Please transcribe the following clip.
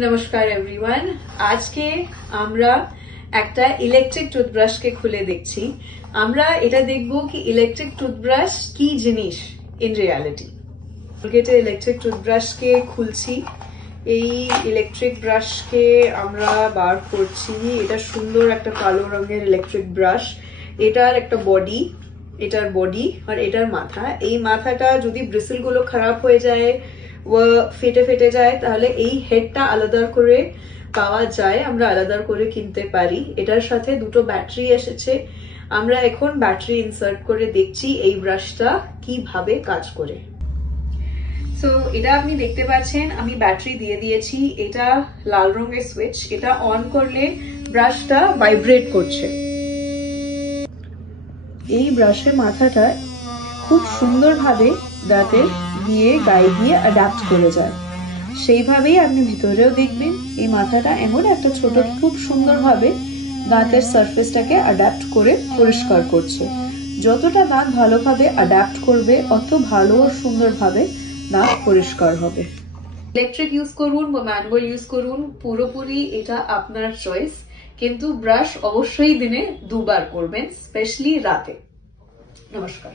নমস্কার এভরিওয়ান। আজকে আমরা একটা ইলেকট্রিক টুথব্রাশকে খুলে দেখছি। আমরা এটা দেখব কি ইলেকট্রিক টুথব্রাশ কি জিনিস ইন রিয়ালিটি। এটা ইলেকট্রিক টুথব্রাশকে খুলছি। এই ইলেকট্রিক ব্রাশকে আমরা বার করছি। এটা সুন্দর একটা কালো রঙের ইলেকট্রিক ব্রাশ। এটার একটা বডি, এটার বডি আর এটার মাথা। এই মাথাটা যদি ব্রিসেল গুলো খারাপ হয়ে যায়, ও ফেটে ফেটে যায়, তাহলে এই হেডটা আলাদা করে পাওয়া যায়, আমরা আলাদা করে কিনতে পারি। এটার সাথে দুটো ব্যাটারি এসেছে। আমরা এখন ব্যাটারি ইনসার্ট করে দেখছি এই ব্রাশটা কিভাবে কাজ করে। সো এটা আপনি দেখতে পাচ্ছেন, আমি ব্যাটারি দিয়ে দিয়েছি। এটা লাল রঙের সুইচ। এটা অন করলে ব্রাশটা ভাইব্রেট করছে। এই ব্রাশের মাথাটা খুব সুন্দরভাবে দাঁতে গিয়ে গায়ে গিয়ে অ্যাডাপ্ট করে যায়। সেইভাবেই আপনি ভিতরেও দেখবেন এই মাথাটা এমন একটা ছোট, খুব সুন্দরভাবে দাঁতের সারফেসটাকে অ্যাডাপ্ট করে পরিষ্কার করছে। যতটা দাঁত ভালোভাবে অ্যাডাপ্ট করবে, অত ভালো ও সুন্দরভাবে দাঁত পরিষ্কার হবে। ইলেকট্রিক ইউজ করুন বা ম্যানুয়াল ইউজ করুন, পুরোপুরি এটা আপনার চয়েস। কিন্তু ব্রাশ অবশ্যই দিনে দুবার করবেন, স্পেশালি রাতে। নমস্কার।